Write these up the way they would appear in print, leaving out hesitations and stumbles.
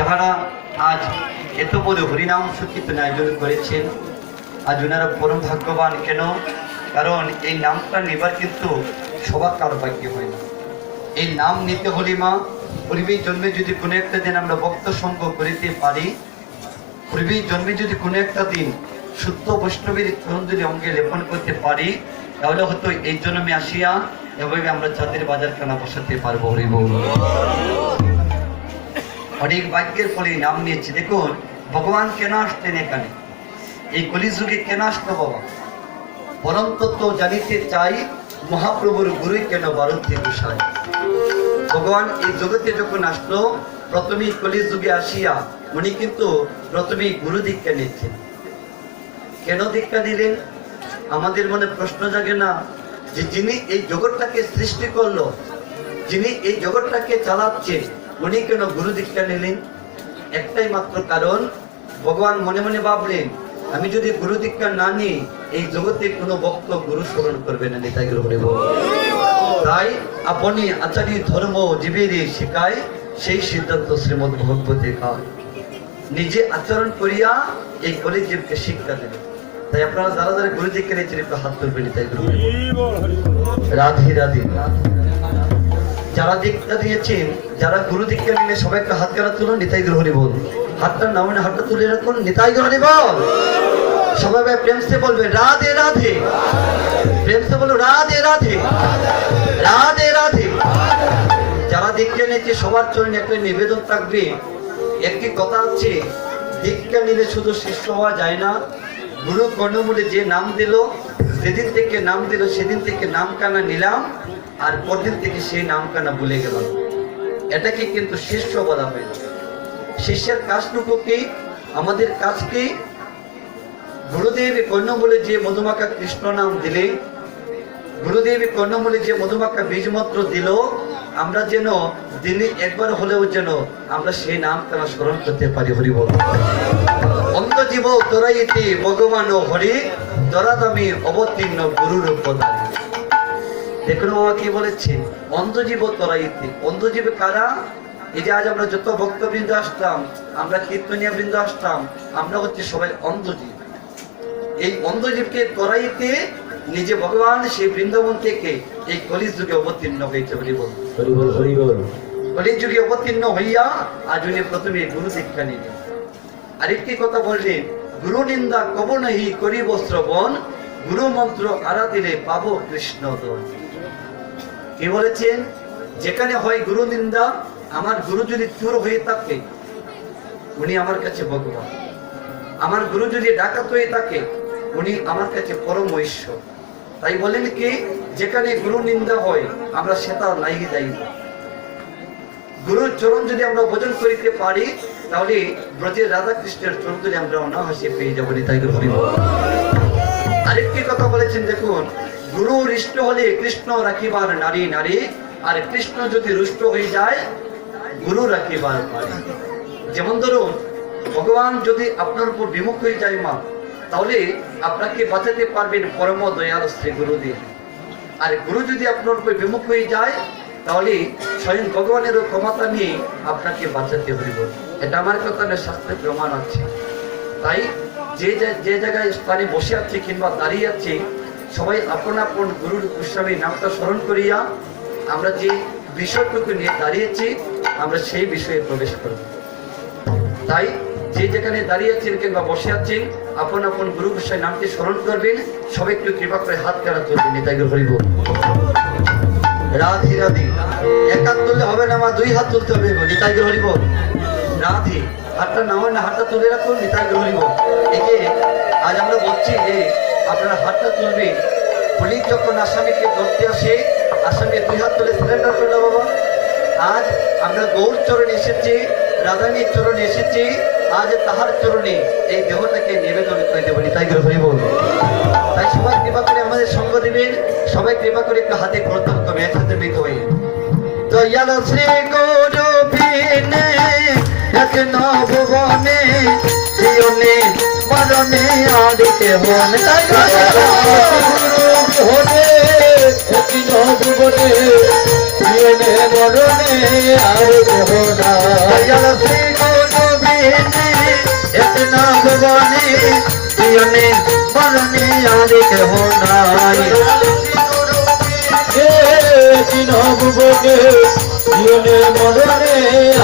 যাহারা আজ এত বড় হরিনাম সংকীর্তন আয়োজন করেছেন, আজ ওনারা পরম ভাগ্যবান। কেন? কারণ এই নামটা নেবার কিন্তু সবার কারো ভাগ্য হয় না। এই নাম নিতে হলে মা পূর্বের জন্মে যদি কোনো একটা দিন আমরা ভক্ত সঙ্গ করিতে পারি, পূর্বের জন্মে যদি কোনো একটা দিন শুদ্ধ বৈষ্ণবের চরণজলি অঙ্গে লেপন করতে পারি, তাহলে হয়তো এই জন্মে আসিয়া এভাবে আমরা চাঁদের বাজার কেনা বসাতে পারবো। হরিব অনেক বাক্যের ফলে নাম নিয়েছি। দেখুন ভগবান কেন আসতেন এখানে, এই কলিযুগে কেন আসতো বাবা? পরম তত্ত্ব জানিতে চাই, মহাপ্রভুর গুরুই কেন ভারতে গোসাই। ভগবান এই জগতে যখন আসলো, প্রথমেই কলিযুগে আসিয়া উনি কিন্তু প্রথমেই গুরু দীক্ষা নিচ্ছেন। কেন দীক্ষা দিলেন? আমাদের মনে প্রশ্ন জাগে না যে যিনি এই জগৎটাকে সৃষ্টি করলো, যিনি এই জগৎটাকে চালাচ্ছেন, উনি কেন গুরু দীক্ষা নিলেন? একটাই মাত্র কারণ, ভগবান মনে মনে ভাবলেন আমি যদি গুরু দীক্ষা না নিই, এই জগতে কোনো ভক্ত গুরু স্মরণ করবে না। নিতাই গুরু হরিব। তাই আপনি আচার্য ধর্ম জীবের শিখায়, সেই সিদ্ধান্ত শ্রীমদ ভগবতে খায়। নিজে আচরণ করিয়া এই কলিজীবকে শিক্ষা দেবে। তাই আপনারা যারা যারা গুরু দীক্ষা নিয়েছেন একটু হাত তুলবেন। নিতাই গুরু রাধে রাধে। যারা দীক্ষা দিয়েছেন, যারা গুরু দীক্ষা নিলে সবাই একটা হাত কানা তুলুন। নিতাই গুরু হরি বল। হাতটা নামে হাতটা তুলে রাখুন। নিতাই গুরু হরি বল। সবাই প্রেম সে বলবে রাধে রাধে। প্রেম সে বলো রাধে রাধে, রাধে রাধে। যারা দীক্ষা নিয়েছে সবার চরণে একটা নিবেদন থাকবে। একটি কথা আছে, দীক্ষা নিলে শুধু শিষ্য হওয়া যায় না, গুরু কর্ণমূলে যে নাম দিল, যেদিন থেকে নাম দিল সেদিন থেকে নাম কানা নিলাম, আর পরদিন থেকে সেই নাম কানা ভুলে গেলাম, এটাকে কিন্তু শিষ্য বলা হয়। শিষ্যের কাজটুকু কি? আমাদের কাজ কি? গুরুদেব কর্ণমূলে যে মধুমাখা কৃষ্ণ নাম দিলে, গুরুদেব কর্ণমূলে যে মধুমাখা বীজমন্ত্র দিল, আমরা যেন দিনে একবার হলেও যেন আমরা সেই নাম কানা স্মরণ করতে পারি। হরি বল। অন্ধ জীব তোরাইতে ভগবান ও হরি, দরাদামি অবতীর্ণ গুরুর উপদানি। দেখুন বাবা কি বলেছে, অন্ধজীব তরাইতে। অন্ধজীব কারা? এই যে আজ আমরা যত ভক্তবৃন্দ আসলাম, আমরা কীর্তনিয়া বৃন্দ আসলাম, আমরা হচ্ছে সবাই অন্ধজীব। এই অন্ধজীবকে তরাইতে নিজে ভগবান সেই বৃন্দাবন থেকে এই কলিযুগে অবতীর্ণ হয়েছে। কলিযুগে অবতীর্ণ হইয়া আজ উনি প্রথমে গুরু দীক্ষা নিলেন। আরেকটি কথা বললেন, গুরু নিন্দা কব নাহি করিব শ্রবণ, গুরু মন্ত্র আরা দিলে পাবো কৃষ্ণ দন। কি বলেছেন? যেখানে হয় গুরু নিন্দা, আমার গুরু যদি চোর হয়ে থাকে উনি আমার কাছে ভগবান, আমার গুরু যদি ডাকাত হয়ে থাকে উনি আমার কাছে পরম ঈশ্বর। তাই বলেন কি, যেখানে গুরু নিন্দা হয় আমরা সেটা নাই যাই না। গুরুর চরণ যদি আমরা ভজন করিতে পারি, তাহলে ব্রজের রাধা কৃষ্ণের চরণ যদি আমরা অনায়াসে পেয়ে যাবো। তাই আরেকটি কথা বলেছেন, দেখুন গুরু হৃষ্ট হলে কৃষ্ণ রাখিবার নারী নারী, আর কৃষ্ণ যদি রুষ্ট হয়ে যায় গুরু রাখিবার পারে। যেমন ধরুন ভগবান যদি আপনার উপর বিমুখ হয়ে যায় মা, তাহলে আপনাকে বাঁচাতে পারবেন পরম দয়াল শ্রী গুরুদেব। আর গুরু যদি আপনার উপর বিমুখ হয়ে যায়, তাহলে স্বয়ং ভগবানেরও ক্ষমতা নিয়ে আপনাকে বাঁচাতে হইব। এটা আমার কথা না, শাস্ত্রে প্রমাণ আছে। তাই যে জায়গায় স্থানে বসে আছে কিংবা দাঁড়িয়ে আছে, সবাই আপন আপন গুরুর গোস্বামী নামটা স্মরণ করিয়া আমরা যে বিষয়টুকু নিয়ে দাঁড়িয়েছি আমরা সেই বিষয়ে প্রবেশ করব। তাই যে যেখানে দাঁড়িয়ে আছেন কিংবা বসে আছেন, আপন আপন গুরু গোস্বামী নামটি স্মরণ করবেন। সবাই একটু কৃপা করে হাত কারা তুলবেন। নিতাই গৌর হরি বল। রাধে রাধে। এক হাত তুললে হবে না মা, দুই হাত তুলতে হবে। নিতাই গৌর হরি বল। রাধে। হাতটা না হয় না, হাতটা তুলে রাখুন। নিতাই গৌর হরি বল। এই যে আজ আমরা বলছি যে আপনারা হাতটা তুলবেন। পুলিশ যখন আসামিকে ধরতে আসে, আসামি দুই হাত তুলে সিলিন্ডার করলো বাবা। আজ আমরা গৌর চরণে এসেছি, রাধানীর চরণে এসেছি, আজ তাহার চরণে এই দেহটাকে নিবেদন করে দেবো। নিতাই গৌর হরি বল। তাই সবাই কৃপা করে আমাদের সঙ্গ দিবেন। সবাই কৃপা করে একটু হাতে করতাম কমে একসাথে মৃত হয়ে। দয়াল শ্রী গুরু বিনে এক নবনে জীবনে মরণে আদিতে হন। হরে এক নবনে জীবনে মরণে আদিতে হন। দয়াল শ্রী গুরু জীবনে মরণে আর কেহ নাই তিন ভুবনে জীবনে মরণে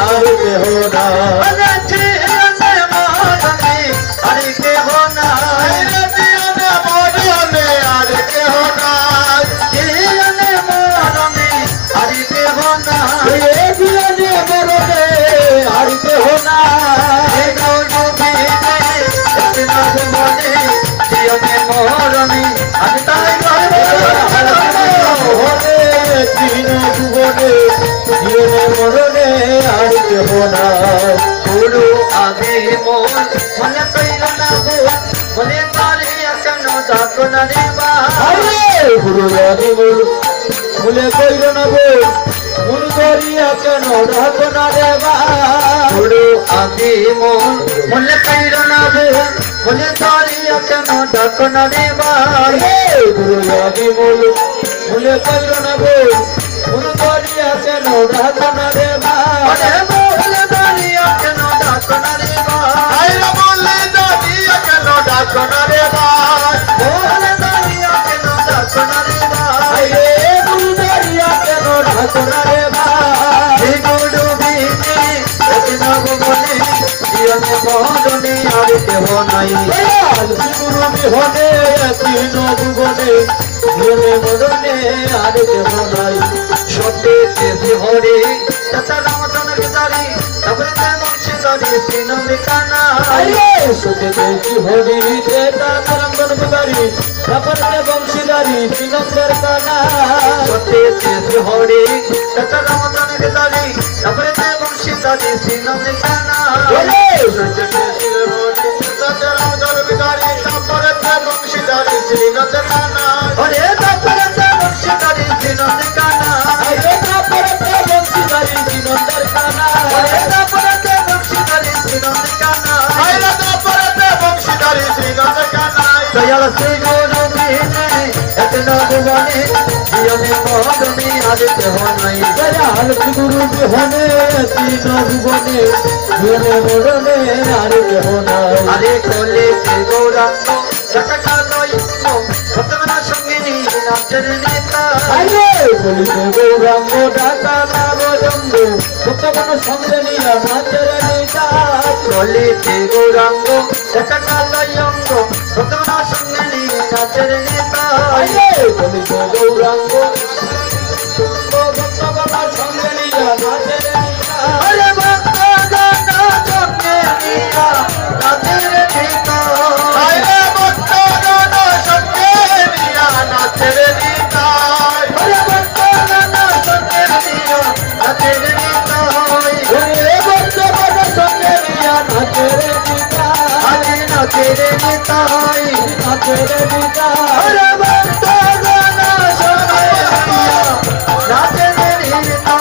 আর কেহ নাই জীবনে মরণে আর কেহ নাই জীবনে মরণে আর কেহ নাই জীবনে মরণে আর কেহ নাই জীবনে মরণে আর কেহ নাই জীবনে মরণে আর তাই তিন ভুবনে জীবনে মরণে আর কেহ নাই গুরু আগে মন মনে কইল না গো মনে তারে কেন ডাকো না রে বা গুরু আদি বল ভুলে কইল না বল মন করিয়া কেন ডাক না রে বা গুরু আগে মন মনে কইল না গো মনে তারে কেন ডাকো না রে বা গুরু আদি বল ভুলে কইল না বল মন করিয়া কেন ডাক না রে বা আরে বলে তারে কেন ডাকো না রে বা আইরা বললে দাদিয়া কেন ডাক না রে বা বলে তারে কেন ডাকো না রে বা আইরে গুরু দাদিয়া কেন ডাক না রে বা এই গুরু বিনে এতনা বলে জীবনে মরণে আর কেহ নাই গুরু বিহনে তিন ভুবনে জীবনে মরণে আর কেহ নাই সত্যে বিহরে তথা রামতন গদারি তবে তে বংশীদারি সিনম কানা আইরে সুতে দেশি হরি দেতা করঙ্গন বিদারি রাপরতে বংশীদারি তিনম্বর কানা সত্যে বিহরে তথা রামতন গদারি তবে তে বংশীদারি সিনম কানা আইরে সুতে দেশি হরি দেতা করঙ্গন বিদারি রাপরতে বংশীদারি শ্রীনন্দ কানা ওরে তবে তে বংশীদারি সিনম কানা আইরে রাপরতে বংশীদারি শ্রীনন্দ কানা ওরে তবে তে বংশীদারি সিনম কানা আইরে রাপরতে বংশীদারি শ্রীনন্দ কানা দয়াল শ্রী গুরু বিনে এতনা ভুবনে জীবনে মরণে আর কেহ নাই দয়াল গুরু বিহনে তিন ভুবনে জীবনে মরণে আর কেহ নাই আরে কোলে গৌরাঙ্গ জটকালয় ভক্তগণের সঙ্গে নিয়ে নাচের নেতা আইরে বলিতে গৌরাঙ্গ ডাকা নাবজঙ্গ ভক্তগণ সঙ্গে নিয়া নাচের নেতা কোলে গৌরাঙ্গ জটকালয় ভক্তগণের সঙ্গে নিয়ে নাচের নেতা আইরে বলিতে গৌরাঙ্গ ভক্তগণ সঙ্গে নিয়া নাচের নেতা আরে ভক্তগণ সঙ্গে নিয়ে নাচের নেতা আইরে ভক্তগণ সঙ্গে নিয়া নাচের নেতা আরে ভক্তগণ সঙ্গে নিয়ে নাচের নেতা ওরে ভক্তগণ সঙ্গে নিয়া নাচের নেতা আরে নাচের নেতা নাচের নেতা আরে ভক্তগণ সঙ্গে নিয়ে নাচের নেতা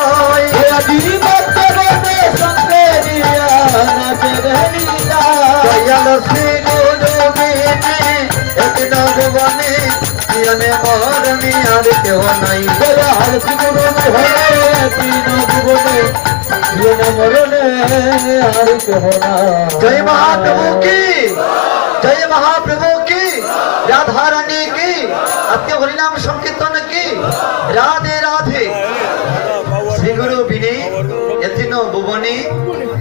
আদি ভক্তগণ সঙ্গে নিয়া নাচের নেতা দয়াল শ্রী গুরু বিনে একনা ভুবনে জীবনে মরণে আর কেহ নাই দয়াল গুরু বিহনে তিন ভুবনে জীবনে মরণে আর কেহ নাই जय महाप्रभु की जय महाप्रभु की राधा रानी की आपके हरिनाम संकीर्तन की राधे राधे श्री गुरु बिने एतिनो भुवने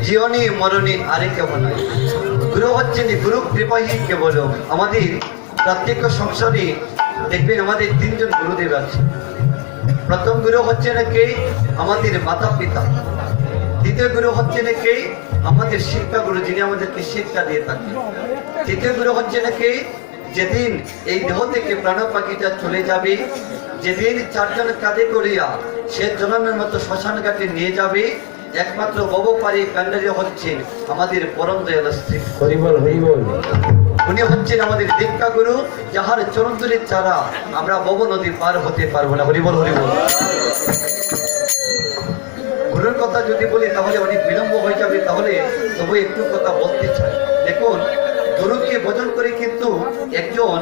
जीवनी मरणी आरे केवल নাই গুরু হচ্ছেন গুরু কৃপাই কেবল আমাদের প্রত্যেক সংসারে দেখবেন আমাদের তিনজন গুরুদেব আছে প্রথম গুরু হচ্ছেন কে আমাদের মাতা পিতা দ্বিতীয় গুরু হচ্ছেন কে আমাদের শিক্ষা গুরু যিনি আমাদেরকে শিক্ষা দিয়ে থাকেন তৃতীয় গুরু হচ্ছেন কে যেদিন এই দেহ থেকে প্রাণ পাখিটা চলে যাবে যেদিন চারজন কাঁধে করিয়া সে জনমের মতো শ্মশান ঘাটে নিয়ে যাবে একমাত্র ববপারি কান্ডারি হচ্ছেন আমাদের পরম দয়াল শ্রী হরিবল হরিবল উনি হচ্ছেন আমাদের দীক্ষা গুরু যাহার চরণদুলির ছাড়া আমরা বব নদী পার হতে পারবো না হরিবল হরিবল গুরুর কথা যদি বলি তাহলে অনেক বিলম্ব হয়ে যাবে তাহলে তবু একটু কথা বলতে চাই দেখুন গুরুকে ভজন করে কিন্তু একজন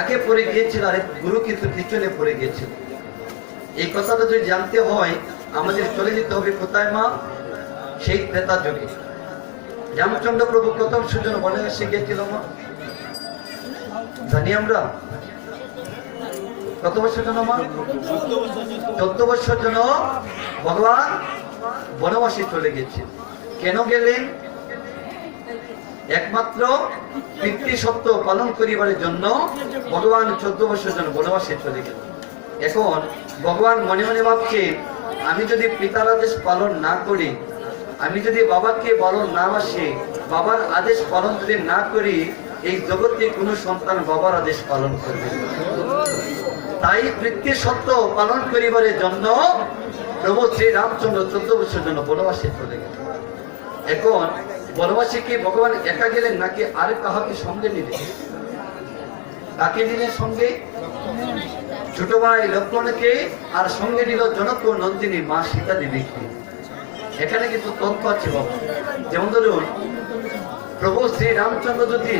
আগে পড়ে গিয়েছিল আর গুরু কিন্তু পিছনে পড়ে গিয়েছিল এই কথাটা যদি জানতে হয় আমাদের চলে যেতে হবে কোথায় মা সেই ত্রেতা যুগে রামচন্দ্র প্রভু প্রথম সুজন বনে এসে গিয়েছিল মা জানি আমরা কত বছর জন্য মা? 14 বছর জন্য ভগবান বনবাসে চলে গেছে। কেন গেলেন? একমাত্র পিতৃ সত্য পালন করিবার জন্য ভগবান 14 বছর জন্য বনবাসে চলে গেলেন। এখন ভগবান মনে মনে ভাবছে, আমি যদি পিতার আদেশ পালন না করি, আমি যদি বাবাকে পালন না বাসি, বাবার আদেশ পালন যদি না করি, এই জগতে কোনো সন্তান বাবার আদেশ পালন করবে না। তাই পিতৃ সত্য পালন করিবার জন্য প্রভু শ্রী রামচন্দ্র 14 বছর জন্য বনবাসে চলে গেলেন। এখন বনবাসে কি ভগবান একা গেলেন নাকি আর কাহাকে সঙ্গে নিলেন? কাকে নিলেন সঙ্গে? ছোট ভাই লক্ষ্মণকে, আর সঙ্গে নিল জনক ও নন্দিনী মা সীতা দেবীকে। এখানে কিন্তু তথ্য আছে বাবা। যেমন ধরুন, প্রভু শ্রী রামচন্দ্র যদি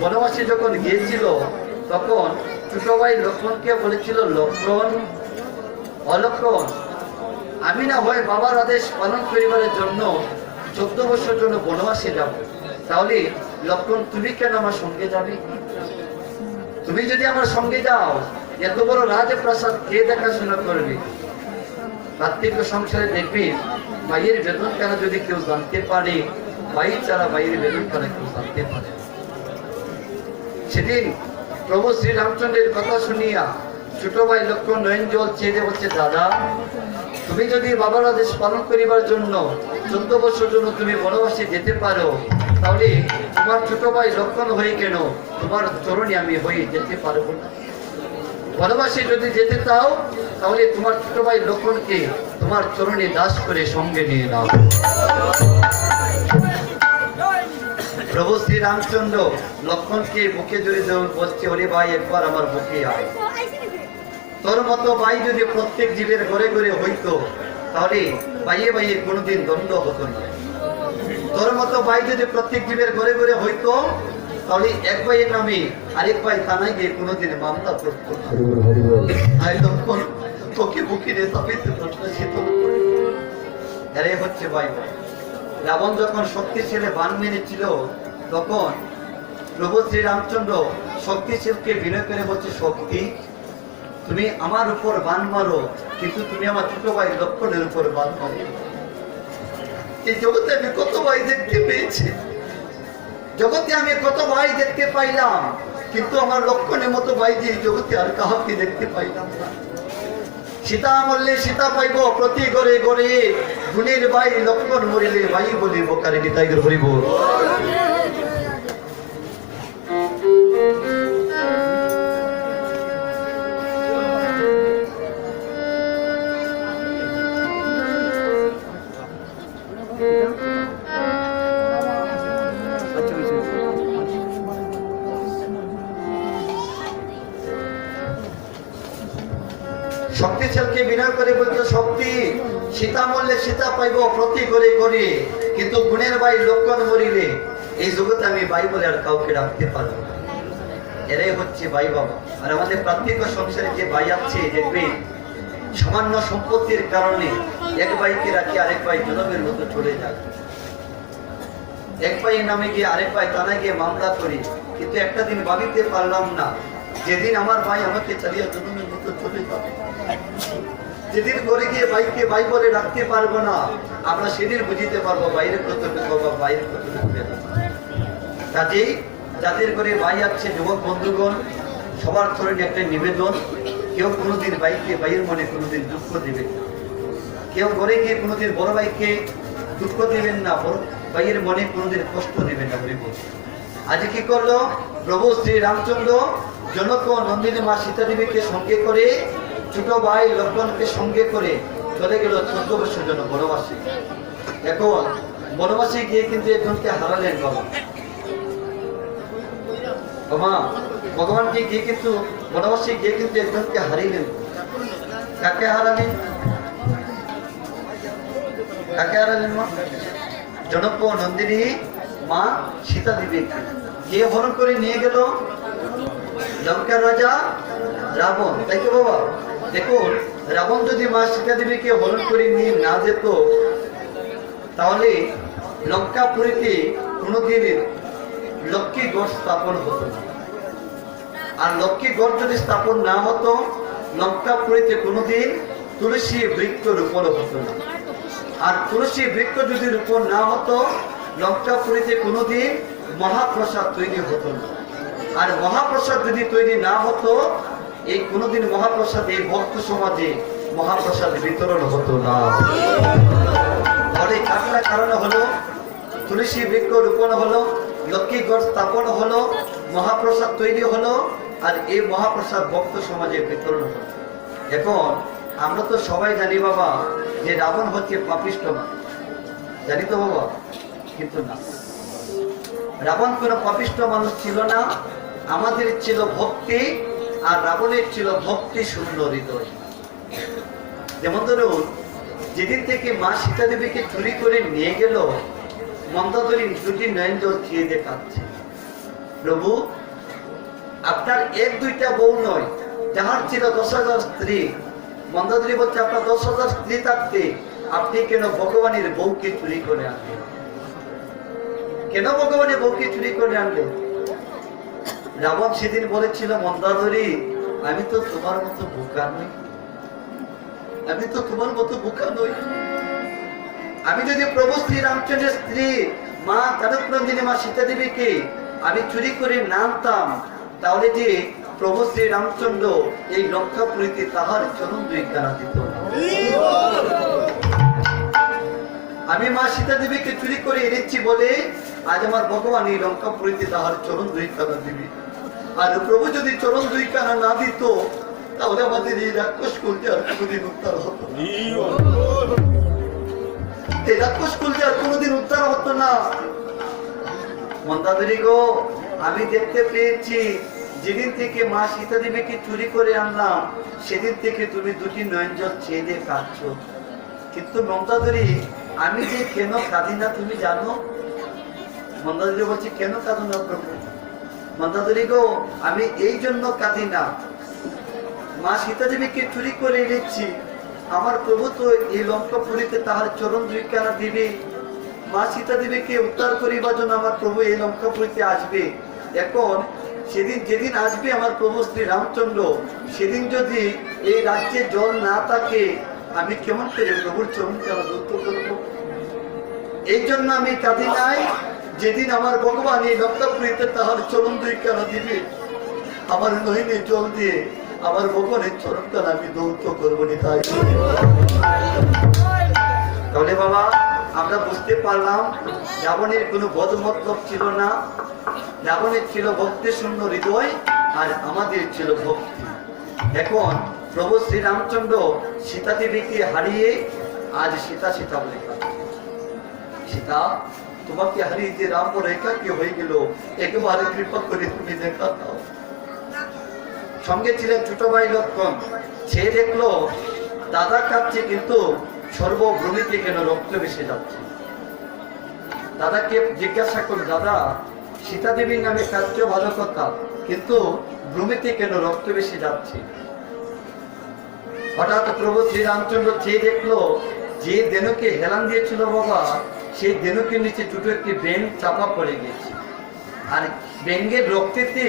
বনবাসে যখন গিয়েছিল, তখন ছোট ভাই লক্ষ্মণকে বলেছিল, লক্ষ্মণ অলক্ষ্মণ, আমি না হয় বাবার আদেশ পালন করিবার জন্য 14 বছর জন্য বনবাসে যাব, তাহলে লক্ষ্মণ তুমি কেন আমার সঙ্গে যাবে? তুমি যদি আমার সঙ্গে যাও, এত বড় রাজপ্রাসাদ কে দেখাশোনা করবে? প্রত্যেক সংসারে দেখবি ভাইয়ের বেতন কেন যদি কেউ জানতে পারে, ভাই ছাড়া ভাইয়ের বেতন কেন কেউ জানতে পারে। সেদিন প্রভু শ্রী রামচন্দ্রের কথা শুনিয়া ছোট ভাই লক্ষ্মণ নয়ন জল চেয়ে বলছে, দাদা তুমি যদি বাবার আদেশ পালন করিবার জন্য 14 বছর জন্য তুমি বনবাসে যেতে পারো, তাহলে তোমার ছোট ভাই লক্ষ্মণ হয়ে কেন তোমার চরণে আমি হয়ে যেতে পারবো না? বনবাসে যদি যেতে চাও, তাহলে তোমার ছোট ভাই লক্ষ্মণকে তোমার চরণে দাস করে সঙ্গে নিয়ে নাও। প্রভু শ্রী রামচন্দ্র লক্ষ্মণকে বুকে জড়িয়ে বলছে, ওরে ভাই একবার আমার বুকে আয়। তোর মতো ভাই যদি প্রত্যেক জীবের ঘরে ঘরে হইতো, তাহলে ভাইয়ে ভাইয়ে কোনোদিন দ্বন্দ্ব হতো না। তোর মতো ভাই যদি প্রত্যেক জীবের ঘরে ঘরে হইতো, তাহলে এক ভাইয়ের নামে আরেক ভাই থানায় গিয়ে কোনোদিন মামলা করতো না। ভাই লক্ষ্মণ তোকে বুকে নিয়ে তাপিতে শীতল করে। এরাই হচ্ছে ভাই ভাই। রাবণ যখন শক্তিশালী বান মেনেছিল, তখন প্রভু শ্রী রামচন্দ্র শক্তিশীলকে বিনয় করে বলছে, শক্তি তুমি আমার উপর বান মারো, কিন্তু তুমি আমার ছোট ভাই লক্ষ্মণের উপর বান মারো। এই জগতে আমি কত ভাই দেখতে পেয়েছি, জগতে আমি কত ভাই দেখতে পাইলাম, কিন্তু আমার লক্ষ্মণের মতো ভাই যে জগতে আর কাহাকে দেখতে পাইলাম না। সীতা মরলে সীতা পাইব প্রতি ঘরে ঘরে, গুণের ভাই লক্ষ্মণ মরিলে ভাই বলিব কারে নিতাই হরিব। শক্তিশালকে বিনয় করে বলতো, শক্তি সীতা মরলে সীতা পাইব প্রতি ঘরে ঘরে, কিন্তু গুণের ভাই লক্ষ্মণ মরিলে এই জগতে আমি ভাই বলে আর কাউকে রাখতে পারবো না। এরাই হচ্ছে ভাই বাবা। আর আমাদের প্রত্যেক সংসারে যে ভাই আছে, দেখবে সামান্য সম্পত্তির কারণে এক ভাইকে রাখি আরেক ভাই জনমের মতো চলে যায়। এক ভাইয়ের নামে গিয়ে আরেক ভাই থানায় গিয়ে মামলা করি, কিন্তু একটা দিন ভাবিতে পারলাম না, যেদিন আমার ভাই আমাকে চালিয়ে জনমের মতো চলে যাবে, যেদিন করে গিয়ে ভাইকে ভাই বলে রাখতে পারবো না, আমরা সেদিন বুঝিতে পারবো বাইরে কতটুকু বাবা, বাইরে কতটুকু বেদনা। কাজেই যাদের করে ভাই আছে যুবক বন্ধুগণ, সবার চরণে একটা নিবেদন, কেউ কোনোদিন ভাইকে ভাইয়ের মনে কোনোদিন দুঃখ দিবেন না, কেউ ঘরে গিয়ে কোনোদিন বড় ভাইকে দুঃখ দিবেন না, বড় ভাইয়ের মনে কোনোদিন কষ্ট দিবেন না। আজ কি করলো প্রভু শ্রী রামচন্দ্র জনক ও নন্দিনী মা সীতা দেবীকে সঙ্গে করে, ছোট ভাই লক্ষ্মণকে সঙ্গে করে চলে গেল 14 বছর জন্য বনবাসে। এখন বনবাসে গিয়ে কিন্তু একজনকে হারালেন বাবা। বাবা ভগবানকে গিয়ে কিন্তু বনবাসে গিয়ে কিন্তু একজনকে হারিলেন। কাকে হারালেন? কাকে হারালেন মা? জনক ও নন্দিনী মা সীতা দেবীকে। কে হরণ করে নিয়ে গেল? লঙ্কার রাজা রাবণ, তাই তো বাবা? দেখুন, রাবণ যদি মা সীতা দেবীকে হরণ করে নিয়ে না যেত, তাহলে লঙ্কাপুরীতে কোনোদিন লক্ষ্মী গড় স্থাপন হতো না। আর লক্ষ্মী গড় যদি স্থাপন না হতো, লঙ্কাপুরীতে কোনোদিন তুলসী বৃক্ষ রোপণ হতো না। আর তুলসী বৃক্ষ যদি রোপণ না হতো, লঙ্কাপুরীতে কোনোদিন মহাপ্রসাদ তৈরি হতো না। আর মহাপ্রসাদ যদি তৈরি না হতো, এই কোনোদিন মহাপ্রসাদ এই ভক্ত সমাজে মহাপ্রসাদ বিতরণ হতো না। এই চারটা কারণে হলো, তুলসী বৃক্ষ রোপণ হলো, লক্ষ্মী গড় স্থাপন হলো, মহাপ্রসাদ তৈরি হলো, আর এই মহাপ্রসাদ ভক্ত সমাজে বিতরণ হলো। এখন আমরা তো সবাই জানি বাবা যে রাবণ হচ্ছে পাপিষ্ঠ মানুষ, জানি তো বাবা, কিন্তু না, রাবণ কোনো পাপিষ্ঠ মানুষ ছিল না। আমাদের ছিল ভক্তি, আর রাবণের ছিল ভক্তি শূন্য হৃদয়। যেমন ধরুন, যেদিন থেকে মা সীতা দেবীকে চুরি করে নিয়ে গেল, মন্দাদরী দুটি নয়ন জল খেয়ে দেখাচ্ছে, প্রভু আপনার এক দুইটা বউ নয়, যাহার ছিল 10,000 স্ত্রী। মন্দাদরী বলছে, আপনার 10,000 স্ত্রী থাকতে আপনি কেন ভগবানের বউকে চুরি করে আনলেন? কেন ভগবানের বউকে চুরি করে আনলেন? রাবণ সেদিন বলেছিল, মন্দাদরী আমি তো তোমার মতো বোকা নই, আমি তো তোমার মতো বোকা নই। আমি যদি প্রভু শ্রী রামচন্দ্রের স্ত্রী মা তারকনন্দিনী মা সীতা দেবীকে আমি চুরি করে না আনতাম, তাহলে যে প্রভু শ্রী রামচন্দ্র এই লঙ্কাপুরীতে তাহার চরণ দুই কানা দিত না। আমি মা সীতা দেবীকে চুরি করে এনেছি বলে আজ আমার ভগবান এই লঙ্কাপুরীতে তাহার চরণ দুই কানা দিবি। আর প্রভু যদি চরণ দুই কানা না দিত, তাহলে আমাদের এই রাক্ষস কুলকে আর কোনোদিন উদ্ধার হতো, এই রাক্ষস কুলকে আর কোনোদিন উদ্ধার হতো না। মন্দাদরী গো, আমি দেখতে পেয়েছি যেদিন থেকে মা সীতা দেবীকে চুরি করে আনলাম, সেদিন থেকে তুমি দুটি নয়ন জল চেয়ে দিয়ে কাঁদছো। কিন্তু মন্দাদরী আমি যে কেন কাঁদি না তুমি জানো? মন্দাদরী বলছে, কেন কাঁদো না প্রভু? মন্দাদরী গো, আমি এই জন্য কাঁদি না, মা সীতা দেবীকে চুরি করে এনেছি, আমার প্রভু তো এই লঙ্কাপুরীতে তাহার চরণ দুই কানা দিবে। মা সীতা দেবীকে উদ্ধার করিবার জন্য আমার প্রভু এই লঙ্কাপুরীতে আসবে। এখন সেদিন যেদিন আসবে আমার প্রভু শ্রী রামচন্দ্র, সেদিন যদি এই রাজ্যে জল না থাকে, আমি কেমন করে প্রভুর চরণ কানা দত্ত করব? এই জন্য আমি কাঁদি নাই, যেদিন আমার ভগবান এই লঙ্কাপুরীতে তাহার চরণ দুই কানা দিবে, আমার নহিনে জল দিয়ে আমার ভগবানের চরণ কানা আমি দৌত করবো নি। তাই তাহলে বাবা আমরা বুঝতে পারলাম, রাবণের কোনো বদমতলব ছিল না, রাবণের ছিল ভক্তি শূন্য হৃদয়, আর আমাদের ছিল ভক্তি। এখন প্রভু শ্রী রামচন্দ্র সীতা দেবীকে হারিয়ে আজ সীতা সীতা বলে কাঁদে। সীতা, তোমাকে হারিয়ে যে রাম রেখা কি হয়ে গেল, একেবারে কৃপা করে তুমি দেখা দাও। সঙ্গে ছিলেন ছোট ভাই লক্ষণ। সে দেখলো দাদা কাঁদছে, কিন্তু সর্বভূমিতে কেন রক্ত ভেসে যাচ্ছে। দাদাকে জিজ্ঞাসা করল, দাদা সীতা দেবীর নামে কাঁদছ ভালো কথা, কিন্তু ভূমিতে কেন রক্ত ভেসে যাচ্ছে? হঠাৎ প্রভু শ্রী রামচন্দ্র চেয়ে দেখলো যে দেনুকে হেলান দিয়েছিল বাবা, সেই দেনুকে নিচে ছোট একটি ব্যাঙ চাপা পড়ে গেছে। আর ব্যাঙের রক্তেতে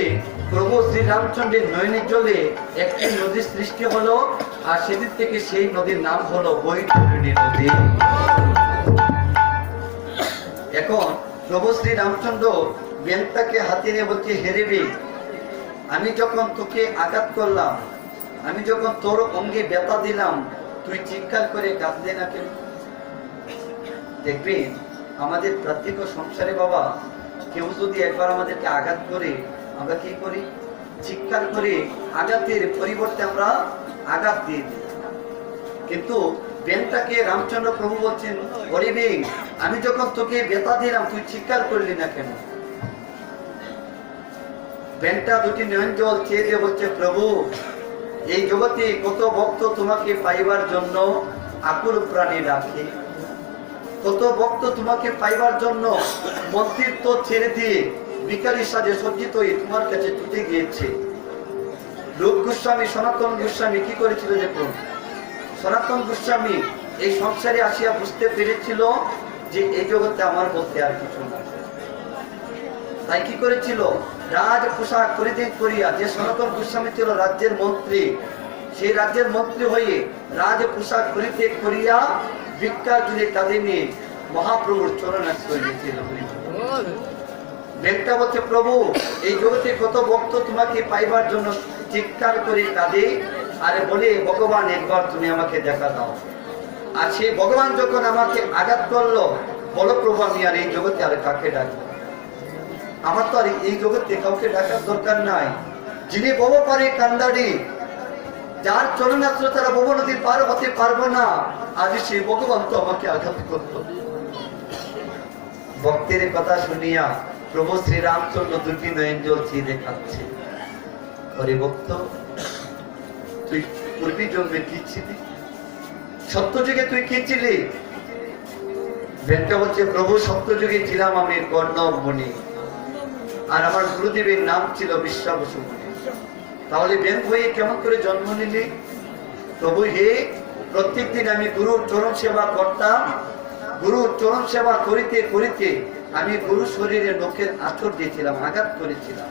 প্রভু শ্রী রামচন্দ্রের নয়নের জলে একটি নদীর সৃষ্টি হলো, আর সেদিন থেকে সেই নদীর নাম হলো বৈতরণী নদী। এখন প্রভু শ্রী রামচন্দ্র ব্যাঙটাকে হাতে নিয়ে বলছে, হেরে বে, আমি যখন তোকে আঘাত করলাম, আমি যখন তোর অঙ্গে ব্যথা দিলাম, তুই চিৎকার করে কাঁদলে না কেন? দেখবেন আমাদের প্রত্যেক সংসারে বাবা, কেউ যদি একবার আমাদেরকে আঘাত করে, আমরা কি করি? চিৎকার করে আঘাতের পরিবর্তে আমরা আঘাত দিয়ে দিই। কিন্তু ব্যাঙটাকে রামচন্দ্র প্রভু বলছেন, ওরে ব্যাঙ, আমি যখন তোকে ব্যথা দিলাম, তুই চিৎকার করলি না কেন? ব্যাঙটা দুটি নয়ন জল চেয়ে দিয়ে বলছে, প্রভু এই জগতে কত ভক্ত তোমাকে পাইবার জন্য আকুল প্রাণী রাখে, কত ভক্ত তোমাকে পাইবার জন্য মন্ত্রিত্ব ছেড়ে দিয়ে ভিখারী সাজে সজ্জিত হয়ে তোমার কাছে ছুটে গিয়েছে। রূপ গোস্বামী সনাতন গোস্বামী কি করেছিল দেখুন। সনাতন গোস্বামী এই সংসারে আসিয়া বুঝতে পেরেছিল যে এই জগতে আমার বলতে আর কিছু না, তাই কি করেছিল? রাজ পোশাক পরিধান করিয়া, যে সনাতন গোস্বামী ছিল রাজ্যের মন্ত্রী, সেই রাজ্যের মন্ত্রী হয়ে রাজ পোশাক পরিত্যাগ করিয়া ভিক্ষা জুড়ে কাঁধে নিয়ে মহাপ্রভুর চরণ আশ্রয় নিয়েছিল। ভেঙ্কটা বলছে, প্রভু এই জগতে কত ভক্ত তোমাকে পাইবার জন্য চিৎকার করে কাঁদে, আরে বলে ভগবান একবার তুমি আমাকে দেখা দাও। আর সেই ভগবান যখন আমাকে আঘাত করলো, বলো প্রভু আমি আর এই জগতে আর কাকে ডাকবো? আমার তো আর এই জগতে কাউকে ডাকার দরকার নাই। যিনি বব পারে কান্দারি, যার চরণাশ্রয় তারা বব নদী পার হতে পারবো না, আজ সেই ভগবান তো আমাকে আঘাত করলো। ভক্তের কথা শুনিয়া প্রভু শ্রীরামচন্দ্র দুটি নয়ন জল চেয়ে দেখাচ্ছে, ওরে ভক্ত, তুই পূর্বী জন্মে কি ছিলি? সত্য যুগে তুই কি ছিলি? ভেঙ্কটা বলছে, প্রভু সত্য যুগে ছিলাম আমি কর্ণব মুনি, আর আমার গুরুদেবের নাম ছিল বিশ্বাবসু মুনি। তাহলে ব্যাংক হয়ে কেমন করে জন্ম নিলি? প্রভু হে, প্রত্যেক দিন আমি গুরুর চরণ সেবা করতাম, গুরুর চরণ সেবা করিতে করিতে আমি গুরু শরীরে নখের আঁচড় দিয়েছিলাম, আঘাত করেছিলাম।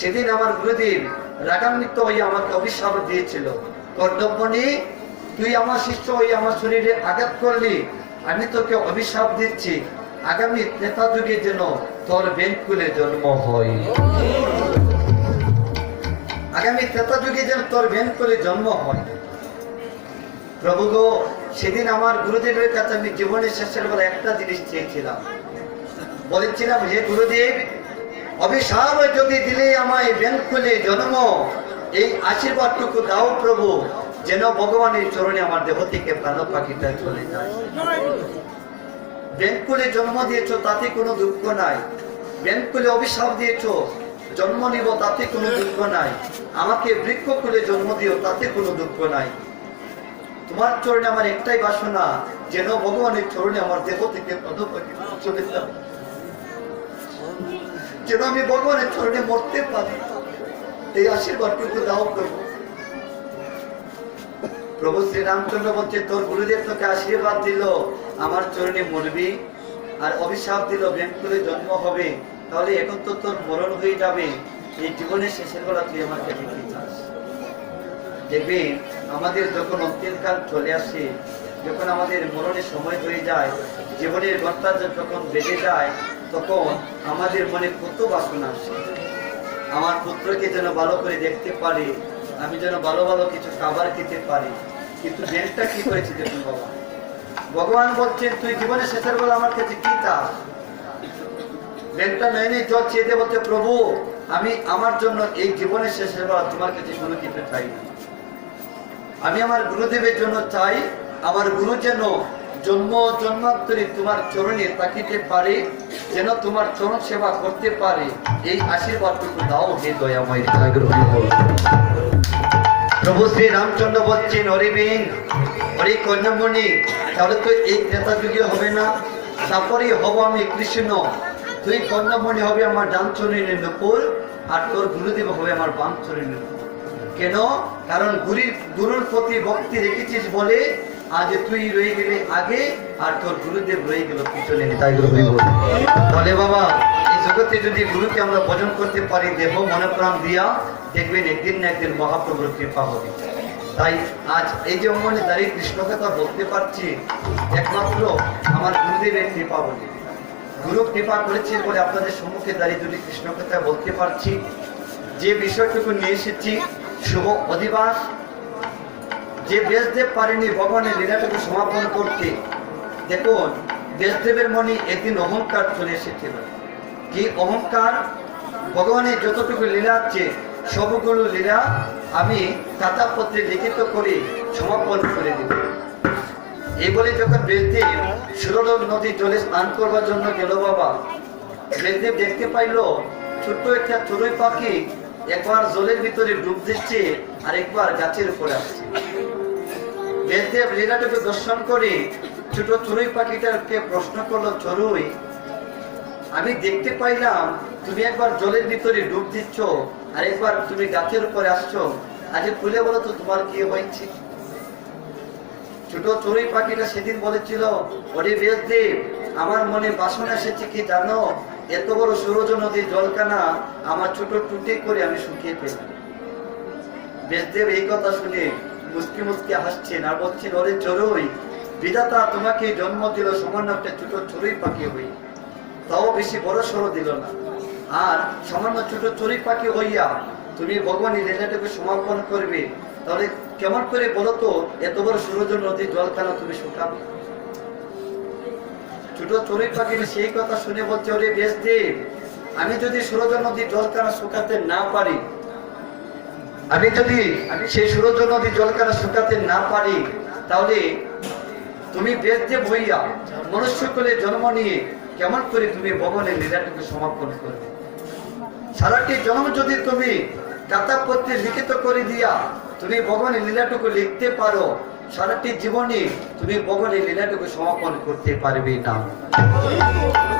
সেদিন আমার গুরুদেব রাগান্বিত হয়ে আমাকে অভিশাপ দিয়েছিল, কর্তব্যনি তুই আমার শিষ্য হয়ে আমার শরীরে আঘাত করলি, আমি তোকে অভিশাপ দিচ্ছি, আগামী ত্রেতা যুগে যেন তোর বেনকুলে জন্ম হয়। আগামী ত্রেতা যুগে যেন তোর বেনকুলে জন্ম হয়। প্রভু গো, সেদিন আমার গুরুদেবের কাছে আমি জীবনের শেষের বেলা একটা জিনিস চেয়েছিলাম, বলেছিলাম, হে গুরুদেব, অভিশাপ যদি দিলে আমায় বেনকুলে জন্ম, এই আশীর্বাদটুকু দাও প্রভু, যেন ভগবানের চরণে আমার দেহ থেকে প্রাণ পাখিটা চলে যায়। বেনকুলে জন্ম দিয়েছ, তাতে কোনো দুঃখ নাই। বেনকুলে অভিশাপ দিয়েছ, জন্ম নিব, তাতে কোনো দুঃখ নাই। আমাকে বৃক্ষকুলে জন্ম দিও, তাতে কোনো দুঃখ নাই। তোমার চরণে আমার একটাই বাসনা, যেন ভগবানের চরণে আমার দেহ থেকে প্রাণ পাখিটা চলে যায়, যেন আমি ভগবানের চরণে মরতে পারি। এই আশীর্বাদটুকু দাও প্রভু। প্রভু শ্রীরামচন্দ্র বলছে, তোর গুরুদেব তোকে আশীর্বাদ দিল আমার চরণে মরবি, আর অভিশাপ দিল বেনকুলে জন্ম হবে, তাহলে এখন তো তোর মরণ হয়ে যাবে, এই জীবনের শেষের বেলা তুই আমার কাছে কি চাস? দেখবি আমাদের যখন অন্তিমকাল চলে আসে, যখন আমাদের মরণের সময় হয়ে যায়, জীবনের ঘন্টা যখন বেজে যায়, তখন আমাদের মনে কত বাসনা আসে, আমার পুত্রকে যেন ভালো করে দেখতে পারি, আমি যেন ভালো ভালো কিছু খাবার খেতে পারি। কিন্তু বেনটা কি করেছে দেখুন বাবা, ভগবান বলছেন, তুই জীবনের শেষের বেলা আমার কাছে কি চাস? বেনটা নয়নে জল চেয়ে দিয়ে বলছে, প্রভু আমি আমার জন্য এই জীবনের শেষের বেলা তোমার কাছে কোনো কিছু চাই না। আমি আমার গুরুদেবের জন্য চাই, আমার গুরু যেন জন্ম জন্মান্তরে তোমার চরণে তাকিতে পারে, যেন তোমার চরণ সেবা করতে পারে, এই আশীর্বাদটুকু দাও হে দয়াময়। প্রভু শ্রী রামচন্দ্র বলছেন, হরি বেন, হরি কন্যামণি, তাহলে তো এই ত্রেতা যুগে হবে না, তারপরেই হব আমি কৃষ্ণ। তুই কন্যামণি হবে আমার ডান চরণের নুপুর, আর তোর গুরুদেব হবে আমার বাম চরণের নুপুর। কেন? কারণ গুরুর প্রতি ভক্তি রেখেছিস বলে আজ তুই রয়ে গেলে আগে, আর তোর গুরুদেব রয়ে গেল পিছনে। তাহলে বাবা, এই জগতে যদি গুরুকে আমরা ভজন করতে পারি দেহ মনে প্রাণ দিয়া, দেখবেন একদিন না একদিন মহাপ্রভুর কৃপা হবে। তাই আজ এই যে অঙ্গনে দাঁড়িয়ে কৃষ্ণ কথা বলতে পারছি, একমাত্র আমার গুরুদেবের কৃপা বলে। গুরু কৃপা করেছেন বলে আপনাদের সম্মুখে দাঁড়িয়ে যদি কৃষ্ণ কথা বলতে পারছি। যে বিষয়টুকু নিয়ে এসেছি, শুভ অধিবাস, যে ব্যাসদেব পারেনি ভগবানের লীলাটুকু সমাপন করতে, দেখুন ব্যাসদেবের মনে একদিন অহংকার চলে এসেছিল। কি অহংকার? ভগবানের যতটুকু লীলা আছে সবগুলো লীলা আমি খাতাপত্রে লিখিত করে সমাপন করে দেব। এই বলে যখন ব্যাসদেব সুরলোক নদী জলে স্নান করবার জন্য গেল বাবা, ব্যাসদেব দেখতে পাইল ছোট্ট একটা চড়ুই পাখি একবার জলের ভিতরে ডুব দিচ্ছে, আর একবার গাছের উপরে আসছে। ব্যাসদেব লীলাটাকে দর্শন করে ছোট চড়ুই পাখিটাকে প্রশ্ন করলো, চড়ুই, আমি দেখতে পাইলাম তুমি একবার জলের ভিতরে ডুব দিচ্ছ, আর একবার তুমি গাছের উপরে আসছো, আজ খুলে বলো তো তোমার কি হয়েছে? ছোট চড়ুই পাখিটা সেদিন বলেছিল, ওরে ব্যাসদেব, আমার মনে বাসনা এসেছে কি জানো? এত বড় সূরজ নদীর জলকানা আমার ছোট টুটি করে আমি শুকিয়ে ফেললাম। ব্যাসদেব এই কথা শুনে মুসকি মুসকি হাসছেন আর বলছেন, ওরে চড়ুই, বিধাতা তোমাকে জন্ম দিল সামান্য একটা ছোট চড়ুই পাখি হই, তাও বেশি বড় সড়ো দিল না। আর সামান্য ছোট চড়ুই পাখি হইয়া তুমি ভগবানের লীলাটাকে সমাপন করবে, তাহলে কেমন করে বলো তো এত বড় সূরজ নদীর জলকানা তুমি শুকাবে? ছোট চড়ুই পাখি সেই কথা শুনে বলছে, ওরে ব্যাসদেব, আমি যদি সূরজ নদীর জলকানা শুকাতে না পারি, আমি যদি সেই সূরজ নদীর জলকানা শুকাতে না পারি, তাহলে তুমি ব্যাসদেব হইয়া মনুষ্য কোলে জন্ম নিয়ে কেমন করে তুমি ভগবানের লীলাটাকে সমাপন করবে? সারাটি জন্ম যদি তুমি কাতাপত্রে লিখিত করে দিয়া তুমি ভগবানের লীলাটুকু লিখতে পারো, সারাটি জীবনে তুমি ভগবানের লীলাটুকু সমাপন করতে পারবে না।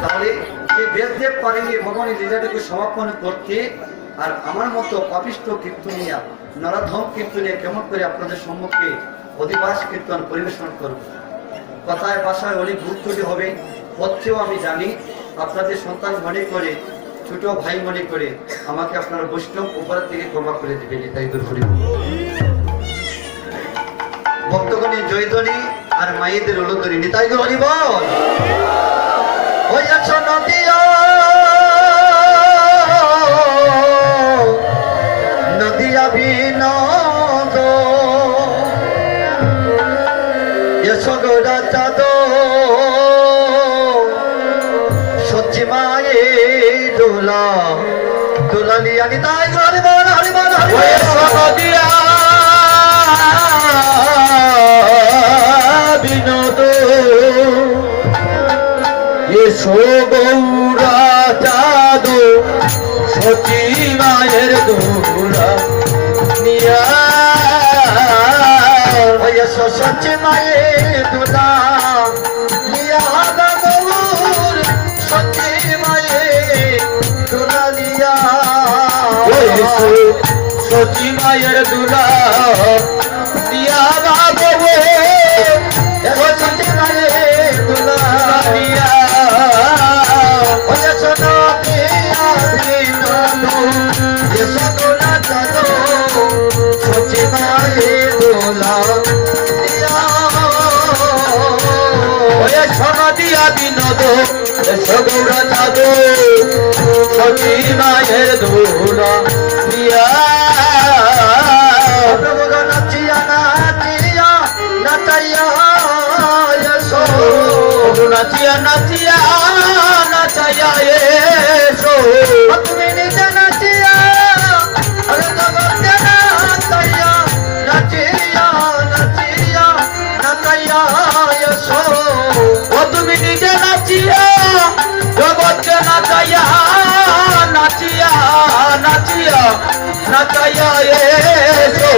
তাহলে এই ব্যাসদেব পারেনি ভগবানের লীলাটুকু সমাপন করতে, আর আমার মতো পাপিষ্ঠ কীর্তনিয়া নরাধম কীর্তনিয়া কেমন করে আপনাদের সম্মুখে অধিবাস কীর্তন পরিবেশন করব? কথায় ভাষায় অনেক ভুল ত্রুটি হবে, হচ্ছেও আমি জানি। আপনাদের সন্তান মনে করে, ছোট ভাই মনে করে আমাকে আপনারা বৈষ্ণব উপর থেকে ক্ষমা করে দিবেন, এটাই দূর করি। ভক্তগণের জয়ধ্বনি আর মায়েদের উলধ্বনি, নিতাই গো হরি বল। ওই আছো নদিয়া নদিয়া বিনোদ, এসো গোরা চাঁদ সচ্চি মায়ে দোলা দোলালিয়া, নিতাই গো হরি বল, হরি বল, হরি বল। এসো নদিয়া বিনোদ, এসো গৌরা চাঁদ সতী মায়ের দোলা নিয়া, এসো সচ্চি মায়ে দোলা লিয়া গৌর সচ্চি মায়ে দোলালিয়া। এসো সতী মায়ের দোলা দিয়া বাবু, এসো সচ্চি মায়ে দোলা দিয়া এসো নদিয়া বিনোদ, এসো গোরা চাঁদ সচ্চি মায়ে দোলা লিয়া। নদিয়া বিনোদ, এসো গৌরা চাঁদ সতী মায়ের দোলা দিয়া, প্রভু গো নাচিয়া নাচিয়া নাচাইয়া এসো, নাচিয়া নাচিয়া নাচাইয়া এসো, তুমি নিজে নাচিয়া আরে জগৎকে নাচাইয়া নাচিয়া নাচিয়া নাচাইয়া এসো। ও তুমি নিজে নাচিয়া জগৎকে নাচাইয়া নাচিয়া নাচিয়া নাচাইয়া এসো।